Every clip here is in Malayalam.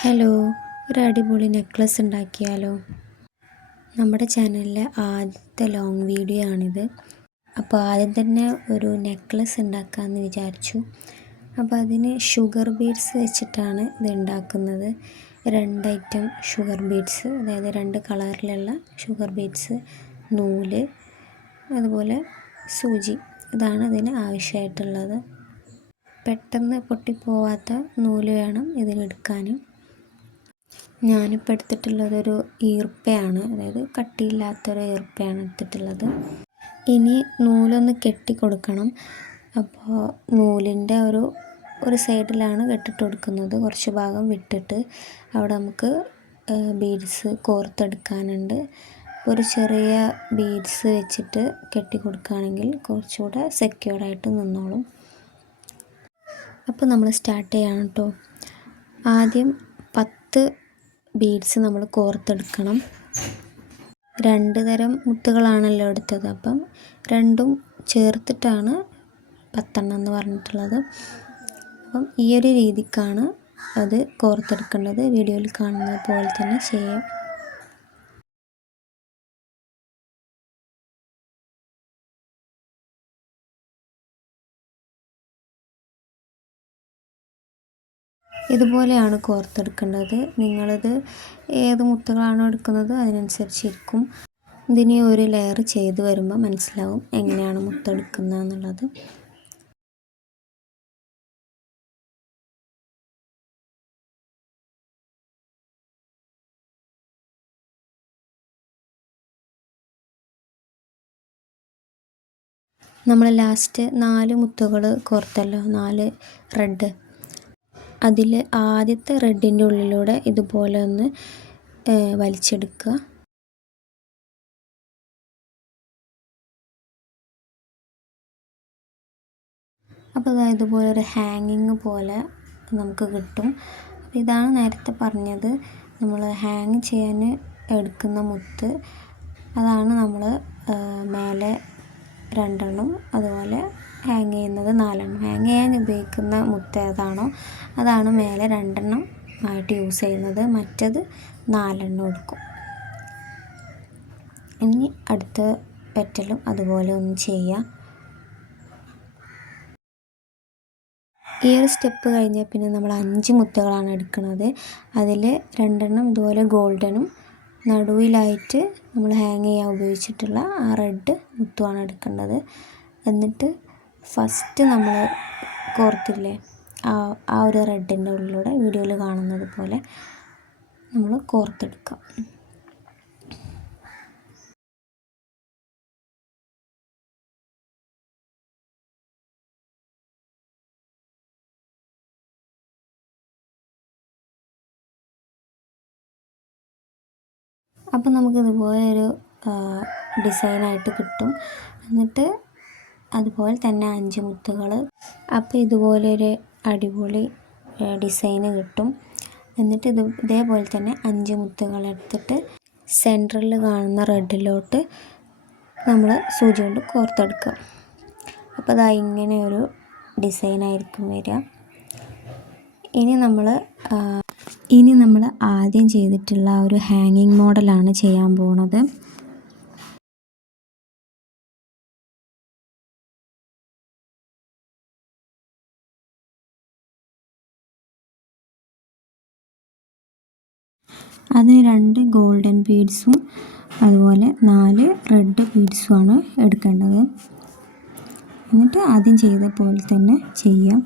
ഹലോ, ഒരു അടിപൊളി നെക്ലസ് ഉണ്ടാക്കിയാലോ? നമ്മുടെ ചാനലിലെ ആദ്യത്തെ ലോങ് വീഡിയോ ആണിത്. അപ്പോൾ ആദ്യം തന്നെ ഒരു നെക്ലസ് ഉണ്ടാക്കാമെന്ന് വിചാരിച്ചു. അപ്പോൾ അതിന് ഷുഗർ ബീഡ്സ് വെച്ചിട്ടാണ് ഇത് ഉണ്ടാക്കുന്നത്. 2 ഐറ്റം ഷുഗർ ബീഡ്സ്, അതായത് 2 കളറിലുള്ള ഷുഗർ ബീഡ്സ്, നൂല്, അതുപോലെ സൂചി. ഇതാണ് ഇതിന് ആവശ്യമായിട്ടുള്ളത്. പെട്ടെന്ന് പൊട്ടിപ്പോവാത്ത നൂല് വേണം ഇതിനെടുക്കാൻ. ഞാനിപ്പോൾ എടുത്തിട്ടുള്ളതൊരു ഈർപ്പയാണ്, അതായത് കട്ടിയില്ലാത്തൊരു ഈർപ്പയാണ് എടുത്തിട്ടുള്ളത്. ഇനി നൂലൊന്ന് കെട്ടി കൊടുക്കണം. അപ്പോൾ നൂലിൻ്റെ ഒരു സൈഡിലാണ് കെട്ടിട്ട് കൊടുക്കുന്നത്. കുറച്ച് ഭാഗം വിട്ടിട്ട് അവിടെ നമുക്ക് ബീഡ്സ് കോർത്തെടുക്കാനുണ്ട്. ഒരു ചെറിയ ബീഡ്സ് വെച്ചിട്ട് കെട്ടി കൊടുക്കുകയാണെങ്കിൽ കുറച്ചുകൂടെ സെക്യൂർഡായിട്ട് നിന്നോളും. അപ്പോൾ നമ്മൾ സ്റ്റാർട്ട് ചെയ്യണം കേട്ടോ. ആദ്യം 10 ബീഡ്സ് നമ്മൾ കോർത്തെടുക്കണം. 2 തരം മുത്തുകളാണല്ലോ എടുത്തത്, അപ്പം രണ്ടും ചേർത്തിട്ടാണ് 10 എന്ന് പറഞ്ഞിട്ടുള്ളത്. അപ്പം ഈ ഒരു രീതിക്കാണ് അത് കോർത്തെടുക്കേണ്ടത്. വീഡിയോയിൽ കാണുന്നത് പോലെ തന്നെ ചെയ്യാം. ഇതുപോലെയാണ് കോർത്തെടുക്കേണ്ടത്. നിങ്ങളിത് ഏത് മുത്തുകളാണോ എടുക്കുന്നത് അതിനനുസരിച്ചിരിക്കും. ഇതിനെ ഒരു ലെയർ ചെയ്ത് വരുമ്പോൾ മനസ്സിലാവും എങ്ങനെയാണ് മുത്തെടുക്കുന്നത് എന്നുള്ളത്. നമ്മൾ ലാസ്റ്റ് 4 മുത്തുകൾ കോർത്തല്ലോ, 4 റെഡ്. അതിൽ ആദ്യത്തെ റെഡിൻ്റെ ഉള്ളിലൂടെ ഇതുപോലെ ഒന്ന് വലിച്ചെടുക്കുക. അപ്പോൾ അതായത് ഇതുപോലെ ഒരു ഹാങ്ങിങ് പോലെ നമുക്ക് കിട്ടും. അപ്പോൾ ഇതാണ് നേരത്തെ പറഞ്ഞത്, നമ്മൾ ഹാങ് ചെയ്യാൻ എടുക്കുന്ന മുത്ത്. അതാണ് നമ്മൾ മേലെ 2 എണ്ണം, അതുപോലെ ഹാങ് ചെയ്യുന്നത് 4 എണ്ണം. ഹാങ് ചെയ്യാൻ ഉപയോഗിക്കുന്ന മുത്ത് ഏതാണോ അതാണ് മേലെ 2 എണ്ണം ആയിട്ട് യൂസ് ചെയ്യുന്നത്. മറ്റത് 4 എണ്ണം എടുക്കും. ഇനി അടുത്ത പെറ്റലും അതുപോലെ ഒന്ന് ചെയ്യാം. ഈ ഒരു സ്റ്റെപ്പ് കഴിഞ്ഞാൽ പിന്നെ നമ്മൾ 5 മുത്തുകളാണ് എടുക്കുന്നത്. അതിൽ 2 എണ്ണം ഇതുപോലെ ഗോൾഡനും നടുവിലായിട്ട് നമ്മൾ ഹാങ് ചെയ്യാൻ ഉപയോഗിച്ചിട്ടുള്ള ആ റെഡ് മുത്തുമാണ് എടുക്കേണ്ടത്. എന്നിട്ട് ഫസ്റ്റ് നമ്മൾ കോർത്തില്ലേ ആ ഒരു റെഡിൻ്റെ ഉള്ളിലൂടെ വീഡിയോയിൽ കാണുന്നത് പോലെ നമ്മൾ കോർത്തെടുക്കാം. അപ്പോൾ നമുക്കിതുപോലെ ഒരു ഡിസൈനായിട്ട് കിട്ടും. എന്നിട്ട് അതുപോലെ തന്നെ 5 മുത്തുകൾ. അപ്പോൾ ഇതുപോലൊരു അടിപൊളി ഡിസൈന് കിട്ടും. എന്നിട്ട് ഇതേപോലെ തന്നെ 5 മുത്തുകൾ എടുത്തിട്ട് സെൻറ്ററിൽ കാണുന്ന റെഡിലോട്ട് നമ്മൾ സൂചി കൊണ്ട് കോർത്തെടുക്കുക. അപ്പോൾ അതാ ഇങ്ങനെ ഒരു ഡിസൈനായിരിക്കും വരിക. ഇനി നമ്മൾ ആദ്യം ചെയ്തിട്ടുള്ള ഒരു ഹാങ്ങിങ് മോഡലാണ് ചെയ്യാൻ പോണത്. അതിന് 2 ഗോൾഡൻ ബീഡ്സും അതുപോലെ 4 റെഡ് ബീഡ്സുമാണ് എടുക്കേണ്ടത്. എന്നിട്ട് ആദ്യം ചെയ്ത പോലെ തന്നെ ചെയ്യാം.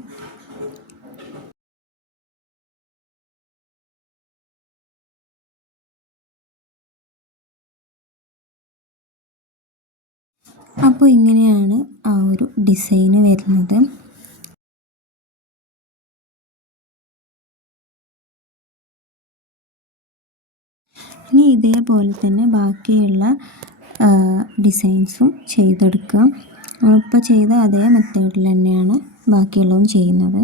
അപ്പോൾ ഇങ്ങനെയാണ് ആ ഒരു ഡിസൈന് വരുന്നത്. ഇനി ഇതേപോലെ തന്നെ ബാക്കിയുള്ള ഡിസൈൻസും ചെയ്തെടുക്കുക. നമ്മളിപ്പോൾ ചെയ്ത അതേ മെത്തേഡിൽ തന്നെയാണ് ബാക്കിയുള്ളതും ചെയ്യുന്നത്.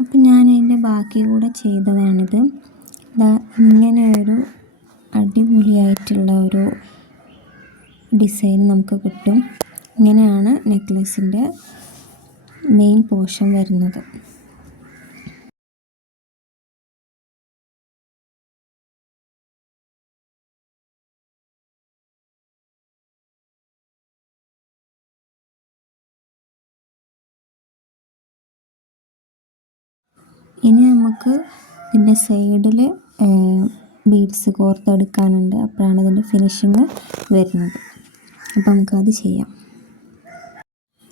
അപ്പം ഞാൻ അതിൻ്റെ ബാക്കി കൂടെ ചെയ്തതാണിത്. ഇങ്ങനെ ഒരു അടിപൊളിയായിട്ടുള്ള ഒരു ഡിസൈൻ നമുക്ക് കിട്ടും. ഇങ്ങനെയാണ് നെക്ലസിൻ്റെ മെയിൻ പോർഷൻ വരുന്നത്. ഇനി നമുക്ക് ഇതിൻ്റെ സൈഡിൽ ബീഡ്സ് കോർത്തെടുക്കാനുണ്ട്. അപ്പോഴാണ് ഇതിൻ്റെ ഫിനിഷിങ് വരുന്നത്. അപ്പോൾ നമുക്കത് ചെയ്യാം.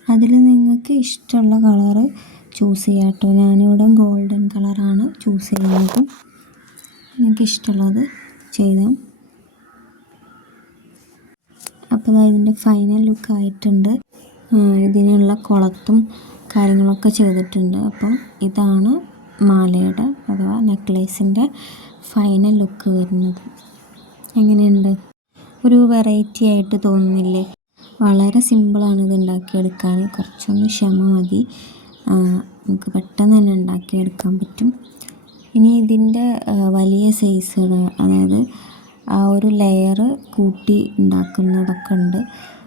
അതിൽ നിങ്ങൾക്ക് ഇഷ്ടമുള്ള കളറ് ചൂസ് ചെയ്യാം കേട്ടോ. ഞാനിവിടെ ഗോൾഡൻ കളറാണ് ചൂസ് ചെയ്യുന്നത്. നിങ്ങൾക്ക് ഇഷ്ടമുള്ളത് ചെയ്താൽ. അപ്പോൾ ഇതിൻ്റെ ഫൈനൽ ലുക്ക് ആയിട്ടുണ്ട്. ഇതിനുള്ള കുളത്തും കാര്യങ്ങളൊക്കെ ചെയ്തിട്ടുണ്ട്. അപ്പോൾ ഇതാണ് മാലയുടെ അഥവാ നെക്ലേസിൻ്റെ ഫൈനൽ ലുക്ക് വരുന്നത്. എങ്ങനെയുണ്ട്? ഒരു വെറൈറ്റി ആയിട്ട് തോന്നുന്നില്ലേ? വളരെ സിമ്പിളാണ് ഇത് ഉണ്ടാക്കിയെടുക്കാൻ. കുറച്ചൊന്ന് ക്ഷമ മതി, നമുക്ക് പെട്ടെന്ന് തന്നെ ഉണ്ടാക്കിയെടുക്കാൻ പറ്റും. ഇനി ഇതിൻ്റെ വലിയ സൈസ്, അതായത് ആ ഒരു ലെയർ കൂട്ടി ഉണ്ടാക്കുന്നതൊക്കെ ഉണ്ട്.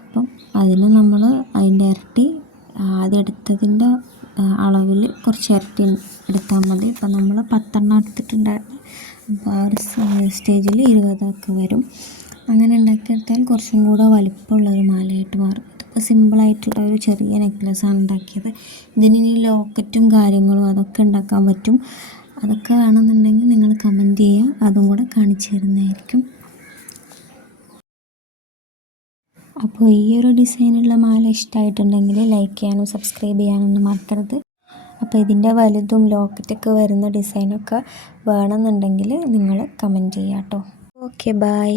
അപ്പം അതിന് നമ്മൾ അതിൻ്റെ ഇരട്ടി ആദ്യം എടുത്തതിൻ്റെ അളവിൽ കുറച്ച് ഇരട്ടി എടുത്താൽ മതി. ഇപ്പം നമ്മൾ 10 എടുത്തിട്ടുണ്ടായിരുന്നു. അപ്പോൾ ആ ഒരു സ്റ്റേജിൽ 20 വരും. അങ്ങനെ ഉണ്ടാക്കിയെടുത്താൽ കുറച്ചും കൂടെ വലിപ്പമുള്ളൊരു മാലയായിട്ട് മാറും. ഇതിപ്പോൾ സിമ്പിളായിട്ടുള്ള ഒരു ചെറിയ നെക്ലസ്സാണ് ഉണ്ടാക്കിയത്. ഇതിന് ലോക്കറ്റും കാര്യങ്ങളും അതൊക്കെ ഉണ്ടാക്കാൻ പറ്റും. അതൊക്കെ വേണമെന്നുണ്ടെങ്കിൽ നിങ്ങൾ കമൻറ്റ് ചെയ്യുക, അതും കൂടെ കാണിച്ചു തരുന്നതായിരിക്കും. അപ്പോൾ ഈ ഒരു ഡിസൈനുള്ള മാല ഇഷ്ടമായിട്ടുണ്ടെങ്കിൽ ലൈക്ക് ചെയ്യാനും സബ്സ്ക്രൈബ് ചെയ്യാനൊന്നും മറക്കരുത്. അപ്പോൾ ഇതിൻ്റെ വലുതും ലോക്കറ്റൊക്കെ വരുന്ന ഡിസൈനൊക്കെ വേണമെന്നുണ്ടെങ്കിൽ നിങ്ങൾ കമൻറ്റ് ചെയ്യാം കേട്ടോ. Okay, by.